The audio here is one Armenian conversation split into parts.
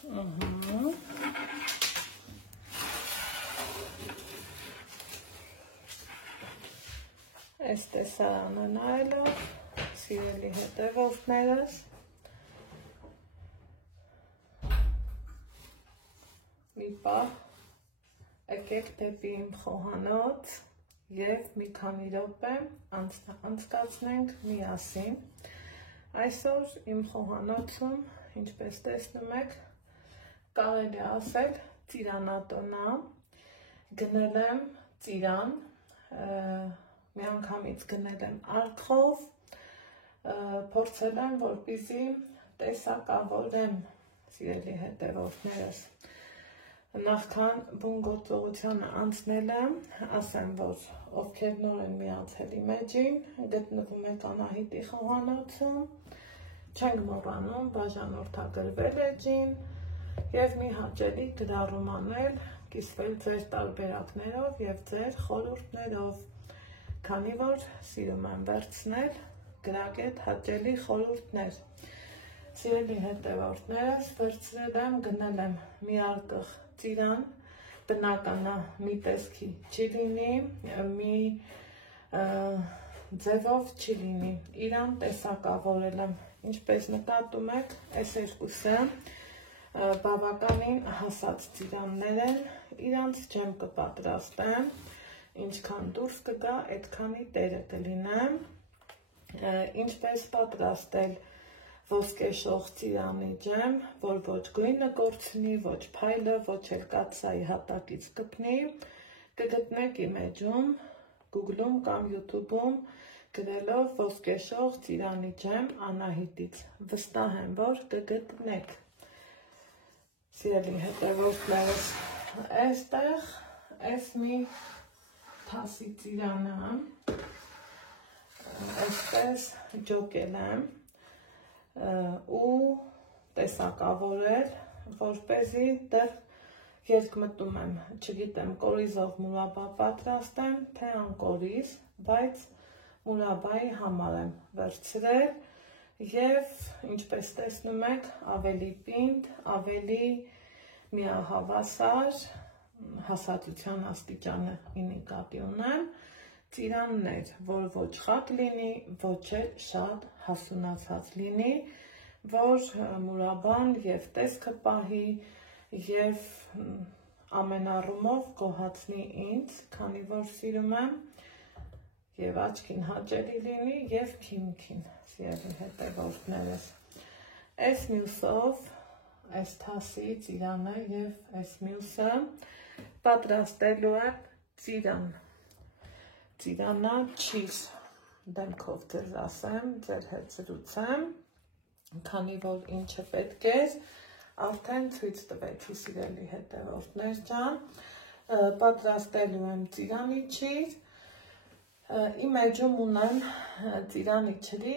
Այս տեսարանը նայելով, սիրելի հետևորդներս, մի պահ եկեք դեպի իմ խոհանոց և մի քանի րոպե անցկացնենք միասին։ Այսօր իմ խոհանոցում, ինչպես տեսնում եք, կարելի ասել ծիրանատոնա, գնել եմ ծիրան, միանգամից գնել եմ արկղով, փորձել եմ, որպեսզի տեսակավորեմ, սիրելի հետևորդներս։ Նախքան բուն գործողությանը անցնել եմ, ասեմ, որ ովքեր նոր են միացել իմ էջին, գտնվում եք Անահիտի խոհանոցում, չենք մոռանում բաժանորդագրվել էջին և մի հաճելի գրառում անել, կիսվել ձեր տարբերակներով և ձեր խորհուրդներով, քանի որ սիրում եմ վերցնել գրագետ հաճելի խորհուրդներ։ Սիրելի հետևորդներս, վերցրել եմ, գնել եմ մի արկղ ծիրան, բնականա մի տեսքի չի լինի, մի ձևով չի լինի, իրան տեսակավորել եմ, ինչպես նկատում եք, այս երկուսը բավականին հասած ծիրաններ են, իրանց ջեմ կպատրաստեմ, ինչքան դուրս կգա, այդքանի տերը կլինեմ, ինչպես պատրաստել ոսկեշող ծիրանի ջեմ, որ ոչ գույնը կորցնի, ոչ փայլը, ոչ էլ կաթսայի հատակից կպնի, կգտնեք իմ էջում, Google-ում կամ YouTube-ում գրելով ոսկեշող ծիրանի ջեմ Անահիտից, վստահ եմ, որ կգտնեք։ Սիրելի հետևորդներս, այստեղ այս մի թասի ծիրանը, այսպես ջոկել եմ ու տեսակավորել, որպեսզի դեռ երկմտում եմ, չգիտեմ, կորիզով մուրաբա պատրաստեմ, թե անկորիզ, բայց մուրաբայի համար եմ վերցրել և ինչպես տեսնում եք, ավելի պինդ, ավելի միահավասար, հասածության աստիճանը նկատի ունեմ, ծիրաններ, որ ոչ խատ լինի, ոչ էլ շատ հասունացած լինի, որ մուրաբան և տեսքը պահի և ամենառումով գոհացնի ինձ, քանի որ սիրում եմ և աչքին հաճելի լինի և քիմքին, սիրելի հետևորդներս։ Այս մյուսով, այս թասի ծիրանը և այս մյուսը պատրաստելու եմ ծիրան, ծիրանա չիզ, դեմքով ձեզ ասեմ, ձեր հետ զրուցեմ, քանի որ ինչը պետք էր, արդեն ցույց տվեցի, սիրելի հետևորդներ ջան, պատրաստելու եմ ծիրանի չիզ, իմ էջում ունեմ ծիրանի չրի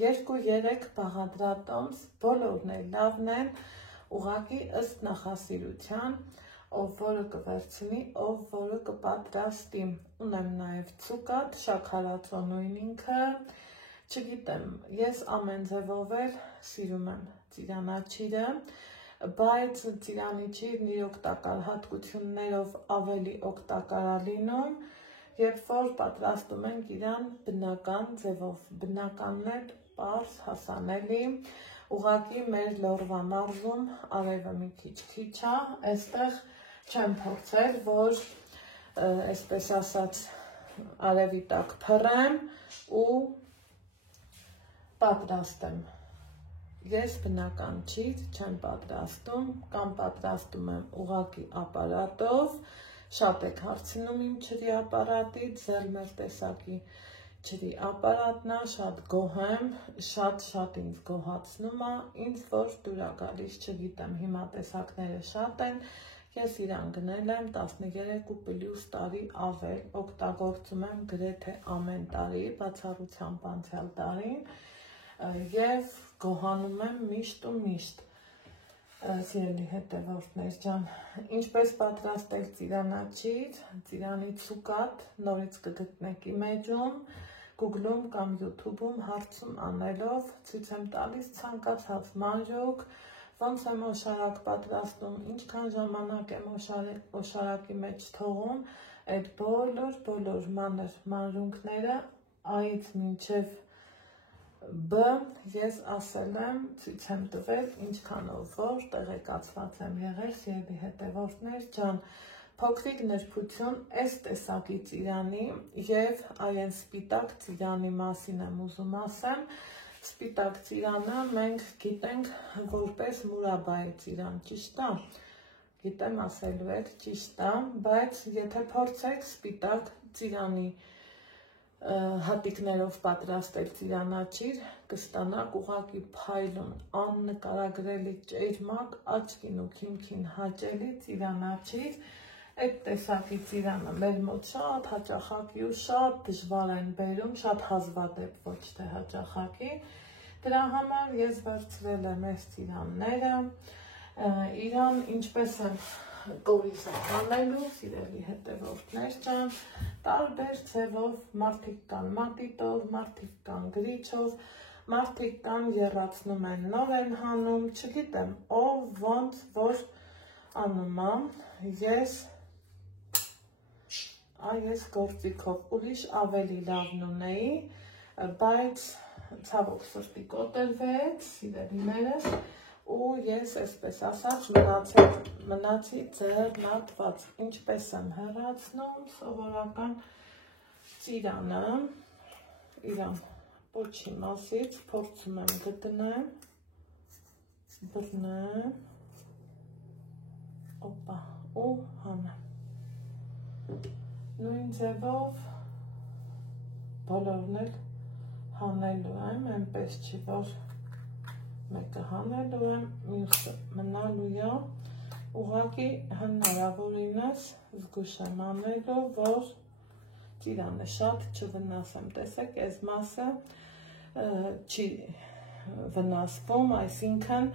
2-3 բաղադրատոմս, բոլորն էլ լավն են, ուղղակի ըստ նախասիրության, ով որը կվերցնի, ով որը կպատրաստի, ունեմ նաև ցուկատ, շաքարածո նույն ինքը, չգիտեմ, ես ամեն ձևով էլ սիրում եմ ծիրանաչիրը, բայց ծիրանի չիրն իր օգտակար հատկություններով ավելի օգտակար է լինում, երբ որ պատրաստում ենք իրան բնական ձևով, բնականն էլ պարզ, հասանելի, ուղղակի մեր լորվա մարզում արևը մի քիչ է, այստեղ չեմ փորձել, որ այսպես ասած արևի տակ փռեմ ու պատրաստեմ։ Ես բնական չիզ չեմ պատրաստում, կամ պատրաստում եմ ուղղակի ապարատով, շատ եք հարցնում իմ չրի ապարատից, ձեռմեր տեսակի չրի ապարատն է, շատ գոհ եմ, շատ ինձ գոհացնում է, ինձ որ դուր է գալիս, չգիտեմ, հիմա տեսակները շատ են, ես իրան գնել եմ 13+ տարի ավել, օգտագործում եմ գրեթե ամեն տարի, բացառությամբ անցյալ տարին, և գոհանում եմ միշտ ու միշտ, սիրելի հետևորդներ ջան, ինչպես պատրաստել ծիրանաչիր, ծիրանի ցուկատ, նորից կգտնեք իմ էջում, Google-ում կամ YouTube-ում հարցում անելով, ցույց եմ տալիս ցանկացած մանրուք, ոնց եմ օշարակ պատրաստում, ինչքան ժամանակ եմ օշարակի մեջ թողում, այդ բոլոր մանր մանրունքները A-ից մինչև B ես ասել եմ, ցույց եմ տվել, ինչքանով որ տեղեկացված եմ եղել, սիրելի հետևորդներ ջան, փոքրիկ նրբություն այս տեսակի ծիրանի եւ այն սպիտակ ծիրանի մասին եմ ուզում ասեմ, սպիտակ ծիրանը մենք գիտենք որպես մուրաբայի ծիրան, ճիշտ է, գիտեմ ասելու եք, ճիշտ է, բայց եթե փորձեք սպիտակ ծիրանի հատիկներով պատրաստել ծիրանաճիր, կստանաք ուղղակի փայլուն, աննկարագրելի ճերմակ, աչքին ու քիմքին հաճելի ծիրանաճիր, այդ տեսակի ծիրանը մեր մոտ շատ հաճախակի ու շատ դժվար են բերում, շատ հազվադեպ, ոչ թե հաճախակի, դրա համար ես վերցրել եմ այս ծիրանները, իրան ինչպես եմ կորիզ անելու, սիրելի հետևորդներ ջան, տարբեր ձևով, մարդիկ կան մատիտով, մարդիկ կան գրիչով, մարդիկ կան եռացնում են նոր են հանում, չգիտեմ, ով ոնց որ անում ես գործիքով ուրիշ ավելի լավն ունեի, բայց ցավոք սրտի կոտրվեց, սիրելիներս, ու ես այսպես ասած մնացի ձեռնատված, ինչպես եմ հեռացնում սովորական ծիրանը, իրան պոչի մասից փորձում եմ գտնեմ, բռնեմ, օպա, ու հանեմ, նույն ձևով բոլորն էլ հանելու եմ, այնպես չի, որ մեկը հանելու եմ, մյուսը մնալու է, ուղղակի հնարավորինս զգուշ եմ անելու, որ ծիրանը շատ չվնասեմ, տեսեք, այս մասը չի վնասվում, այսինքն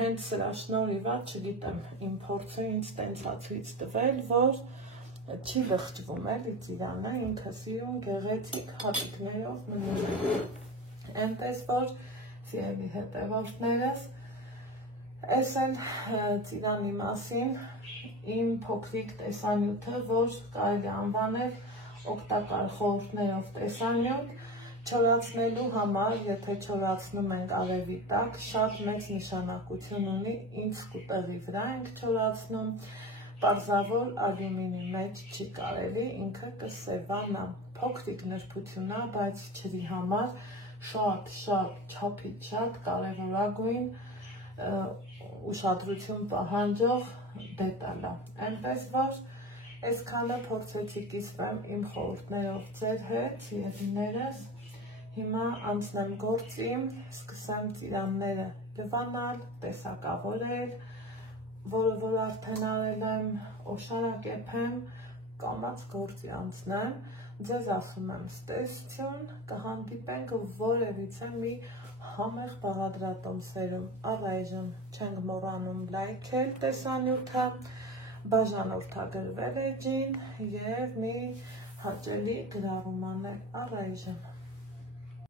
հենց սրա շնորհիվ, չգիտեմ, իմ փորձը ինձ տենց է ցույց տվել, որ չի լղջվում էլի ծիրանը, ինքը սիրուն գեղեցիկ հատիկներով մնում է, այնպես որ սիրելի հետևորդներս, այս էլ ծիրանի մասին իմ փոքրիկ տեսանյութը, որ կարելի անվանել օգտակար խորհուրդներով տեսանյութ, չորացնելու համար, եթե չորացնում ենք արևի տակ, շատ մեծ նշանակություն ունի, ինչ սկուտերի վրա ենք չորացնում, պարզավոր ալյումինի մեջ չի կարելի, ինքը կսևանա, փոքրիկ նրբություն է, բայց ջրի համար շատ չափից շատ կարևորագույն ուշադրություն պահանջող դետալ է, այնպես որ այսքանը փորձեցի կիսվեմ իմ խորհուրդներով ձեր հետ, սիրելիներս, հիմա անցնեմ գործի, սկսեմ ծիրանները լվանալ, տեսակավորել, որ արդեն արել եմ, օշարակ եփեմ, կամաց գործի անցնեմ, ձեզ ասում եմ ստեսություն, կհանդիպենք որևիցե մի համեղ բաղադրատոմսերում, առայժմ չենք մոռանում լայքել տեսանյութը, բաժանորդագրվել էջին և մի հաճելի գրառում անել առայժմ։